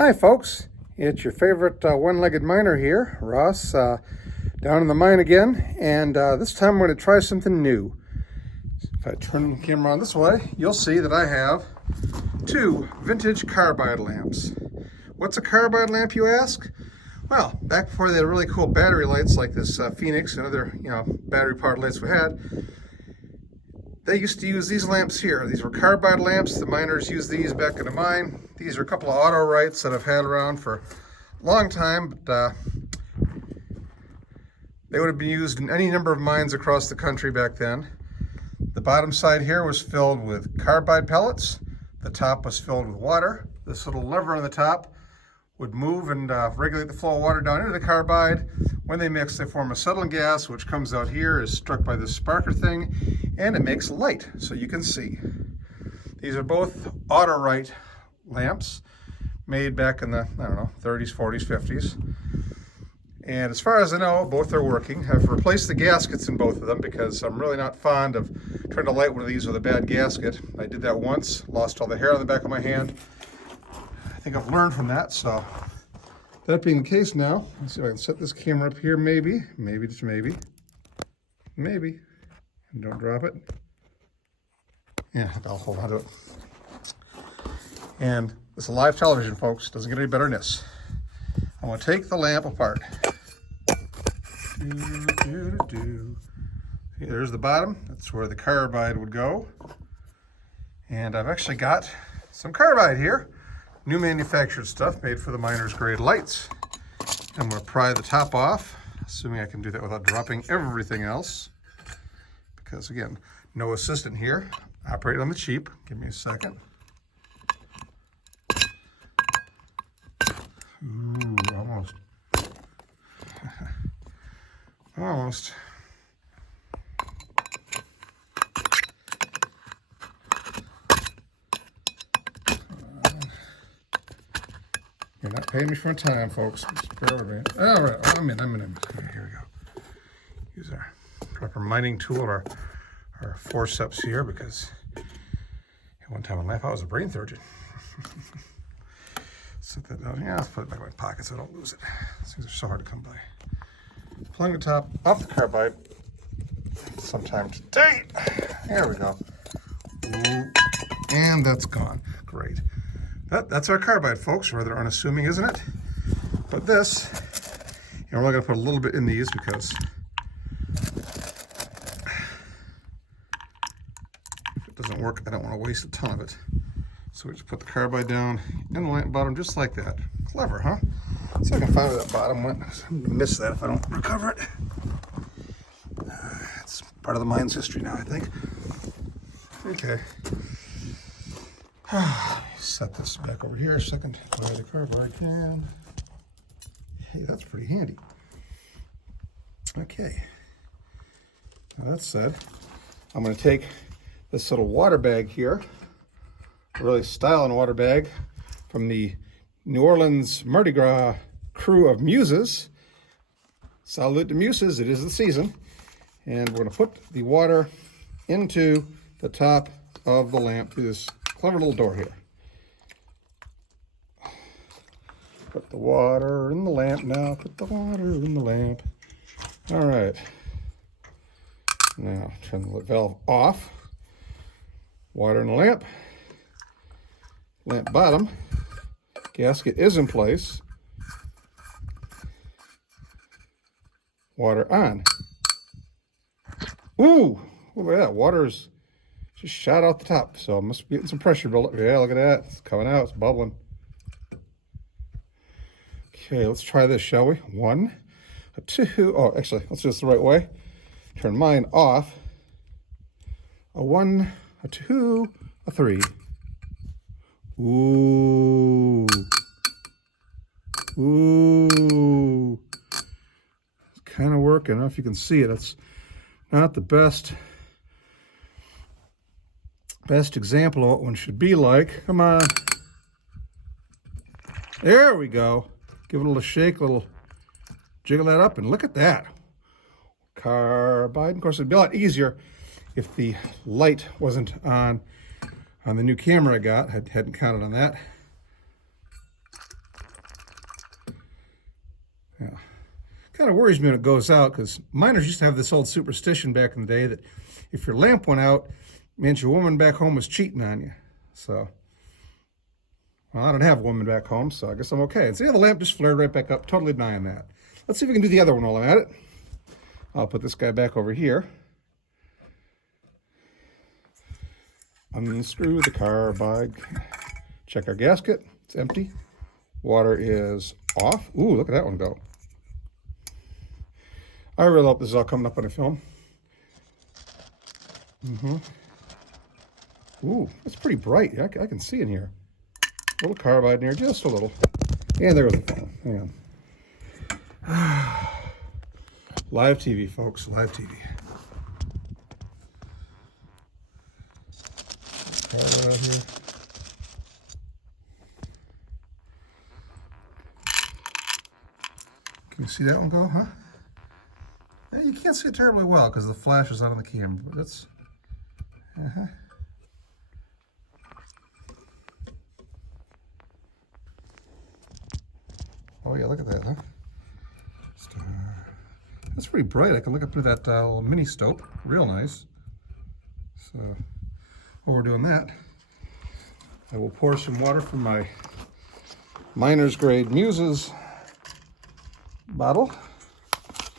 Hi folks, it's your favorite one-legged miner here, Ross, down in the mine again, and this time I'm going to try something new. If I turn the camera on this way, you'll see that I have two vintage carbide lamps. What's a carbide lamp, you ask? Well, back before they had really cool battery lights like this Phoenix and other battery-powered lights we had, they used to use these lamps here. These were carbide lamps. The miners used these back in the mine. These are a couple of auto lights that I've had around for a long time, but they would have been used in any number of mines across the country back then. The bottom side here was filled with carbide pellets. The top was filled with water. This little lever on the top would move and regulate the flow of water down into the carbide. When they mix, they form a settling gas, which comes out here, is struck by this sparker thing, and it makes light, so you can see. These are both auto-right lamps, made back in the, 30s, 40s, 50s. And as far as I know, both are working. I've replaced the gaskets in both of them because I'm really not fond of trying to light one of these with a bad gasket. I did that once, lost all the hair on the back of my hand. I think I've learned from that, so that being the case now, let's see if I can set this camera up here, maybe, just maybe, and don't drop it. Yeah, I'll hold on to it. And this is live television, folks, doesn't get any better than this. I'm going to take the lamp apart. See, there's the bottom, that's where the carbide would go. And I've actually got some carbide here. New manufactured stuff made for the miners' grade lights. I'm going to pry the top off, assuming I can do that without dropping everything else. Because again, no assistant here. Operate on the cheap. Give me a second. Ooh, almost. Almost. You're not paying me for my time, folks. Just bear with me. All right, I'm in. Here we go. Use our proper mining tool, our forceps here, because at one time in life I was a brain surgeon. Set that down. Yeah, let's put it back in my pocket so I don't lose it. These things are so hard to come by. Pulling the top off the carbide sometime today. There we go. Ooh, and that's gone. Great. That's our carbide, folks. Rather unassuming, isn't it? But this, we're only going to put a little bit in these because if it doesn't work, I don't want to waste a ton of it. So we just put the carbide down in the lamp bottom just like that. Clever, huh? See if I can find where that bottom went. I'm gonna miss that if I don't recover it. It's part of the mine's history now, I think. Okay. Set this back over here a second. Where the carbide can. Hey, that's pretty handy. Okay. Now that said, I'm going to take this little water bag here, a really styling water bag from the New Orleans Mardi Gras crew of muses. Salute to muses, it is the season. And we're going to put the water into the top of the lamp through this clever little door here. Put the water in the lamp now. Put the water in the lamp. All right. Now turn the valve off. Water in the lamp. Lamp bottom. Gasket is in place. Water on. Ooh, look at that. Water's just shot out the top, so I must be getting some pressure buildup. Yeah, look at that. It's coming out. It's bubbling. Okay, let's try this, shall we? 1, 2. Oh, actually, let's do this the right way. Turn mine off. A 1, a 2, a 3. Ooh. Ooh. It's kind of working. I don't know if you can see it. It's not the best example of what one should be like. Come on. There we go. Give it a little shake, a little jiggle that up, and look at that. Carbide. Of course, it'd be a lot easier if the light wasn't on the new camera I got. I hadn't counted on that. Kind of worries me when it goes out, because miners used to have this old superstition back in the day that if your lamp went out, it meant your woman back home was cheating on you. So, well, I don't have a woman back home, so I guess I'm okay. And see, the lamp just flared right back up, totally denying that. Let's see if we can do the other one while I'm at it. I'll put this guy back over here. Unscrew the carbide. Check our gasket. It's empty. Water is off. Ooh, look at that one go. I really hope this is all coming up on a film. Ooh, it's pretty bright. I can see in here. A little carbide in here, just a little. And there goes the phone. Hang on. Live TV, folks. Live TV. Right here. Can you see that one go, huh? Yeah, you can't see it terribly well because the flash is not on the camera, but that's... Oh yeah, look at that, huh? Star. That's pretty bright. I can look up through that little mini scope. Real nice. So, while we're doing that, I will pour some water from my Miner's Grade Muses bottle.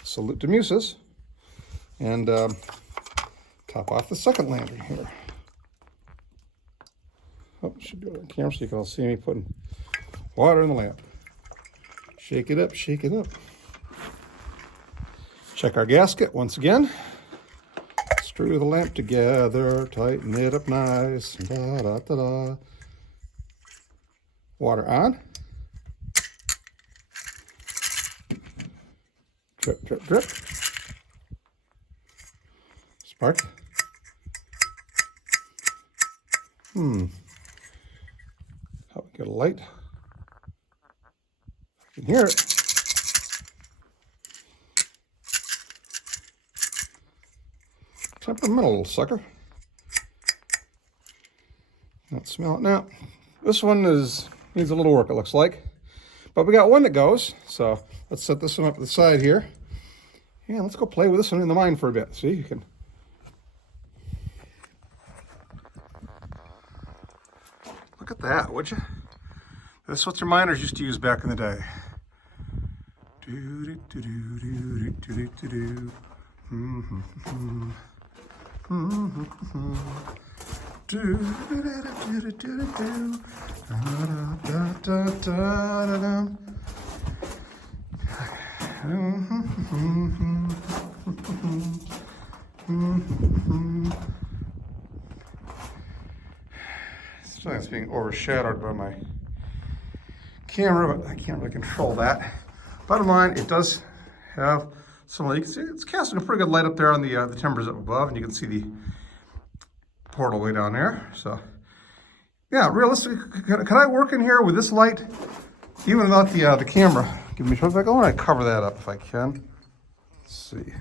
Salute to Muses. And top off the second lantern here. Oh, should be on camera so you can all see me putting water in the lamp. Shake it up, shake it up. Check our gasket once again. Screw the lamp together, tighten it up nice. Da, da, da, da. Water on. Drip, drip, drip. Spark. How we get a light? I can hear it. Temperamental little sucker. Don't smell it now. This one needs a little work, it looks like. But we got one that goes, so let's set this one up to the side here. Yeah, let's go play with this one in the mine for a bit. See, you can... Look at that, would you? That's what your miners used to use back in the day. It's being overshadowed by my camera, but I can't really control that. Bottom line, it does have some light. You can see it's casting a pretty good light up there on the timbers up above, and you can see the portal way down there. So, yeah, realistically, can I work in here with this light, even without the camera? Give me a shot back. I want to cover that up if I can. Let's see.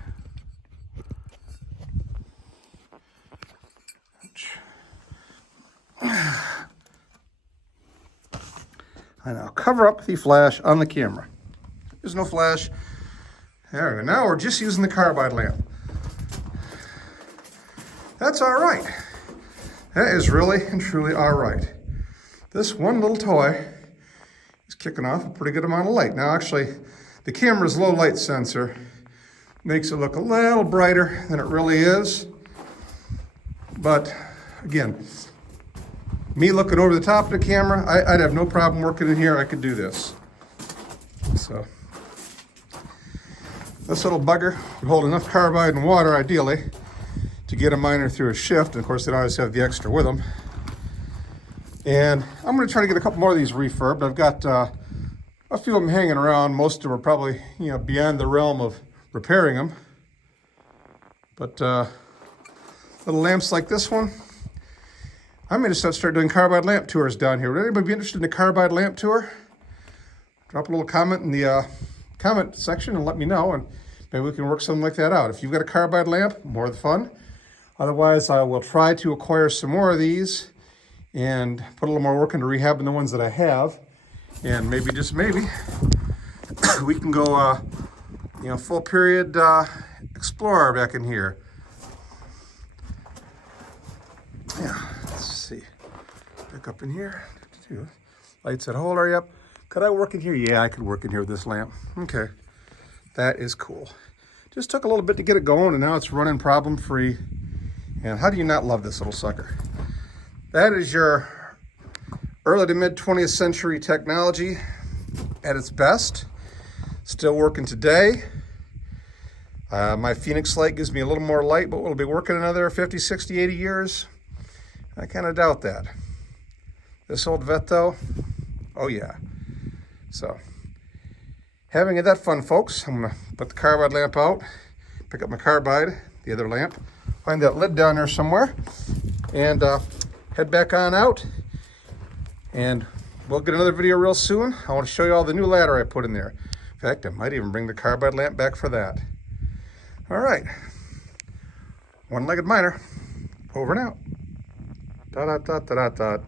I know, cover up the flash on the camera. There's no flash. There we go. Now we're just using the carbide lamp. That's all right. That is really and truly all right. This one little toy is kicking off a pretty good amount of light. Now actually, the camera's low light sensor makes it look a little brighter than it really is. But again, me looking over the top of the camera, I'd have no problem working in here. I could do this. So this little bugger would hold enough carbide and water, ideally, to get a miner through a shift. And of course, they always have the extra with them. And I'm going to try to get a couple more of these refurbed. I've got a few of them hanging around. Most of them are probably, beyond the realm of repairing them. But little lamps like this one, I may just start doing carbide lamp tours down here. Would anybody be interested in a carbide lamp tour? Drop a little comment in the comment section and let me know, and maybe we can work something like that out. If you've got a carbide lamp, more the fun. Otherwise, I will try to acquire some more of these and put a little more work into rehabbing the ones that I have. And maybe, just maybe, we can go You know, full period Explorer back in here. Yeah, let's see. Back up in here. Lights at holder, yep. Could I work in here? Yeah, I could work in here with this lamp. Okay, that is cool. Just took a little bit to get it going, and now it's running problem-free. And how do you not love this little sucker? That is your early to mid 20th century technology at its best. Still working today. My Phoenix light gives me a little more light, but will be working another 50, 60, 80 years. I kind of doubt that. This old vet though, oh yeah. So, having it that fun, folks. I'm gonna put the carbide lamp out, pick up my carbide, the other lamp, find that lid down there somewhere, and head back on out. And we'll get another video real soon. I want to show you all the new ladder I put in there. In fact, I might even bring the carbide lamp back for that. All right, one-legged miner, over and out. Dot, dot, dot, dot, dot.